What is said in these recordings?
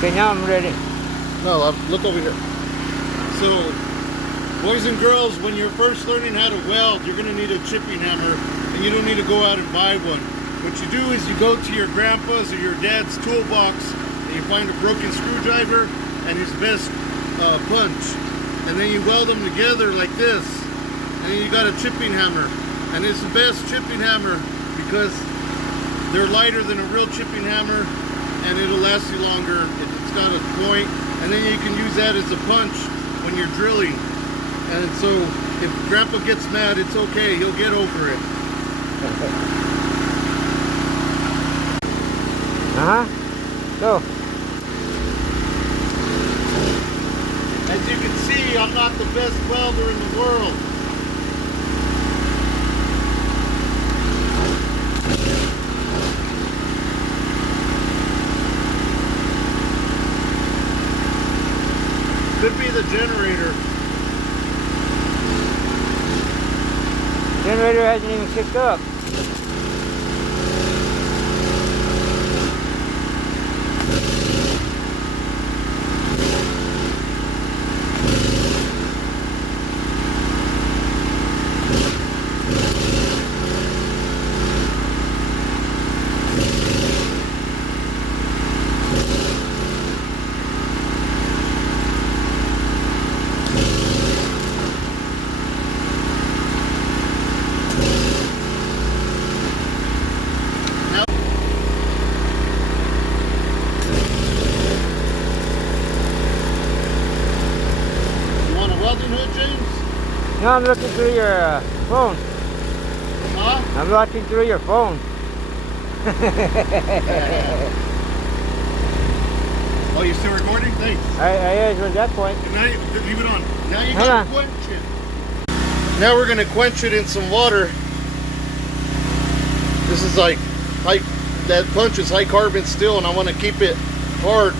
Okay, now I'm ready. No, look over here. So, boys and girls, when you're first learning how to weld, you're going to need a chipping hammer, and you don't need to go out and buy one. What you do is you go to your grandpa's or your dad's toolbox, and you find a broken screwdriver and his best punch. And then you weld them together like this, and then you got a chipping hammer. And it's the best chipping hammer because they're lighter than a real chipping hammer, and it'll last you longer. It's got a point, and then you can use that as a punch when you're drilling. And so if Grandpa gets mad, it's okay, he'll get over it. Go. As you can see, I'm not the best welder in the world. Could be the generator. Generator hasn't even kicked up. No, I'm looking through your phone. Huh? I'm watching through your phone. Oh, you still recording? Thanks. I is at that point. Now you leave it on. Now you Hold gotta on. quench it. Now we're gonna quench it in some water. This is like that punch is high carbon steel, and I want to keep it hard.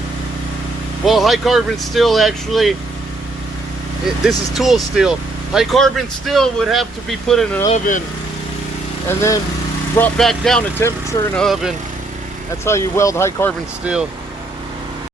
Well, high carbon steel actually, this is tool steel. High carbon steel would have to be put in an oven and then brought back down to temperature in the oven. That's how you weld high carbon steel.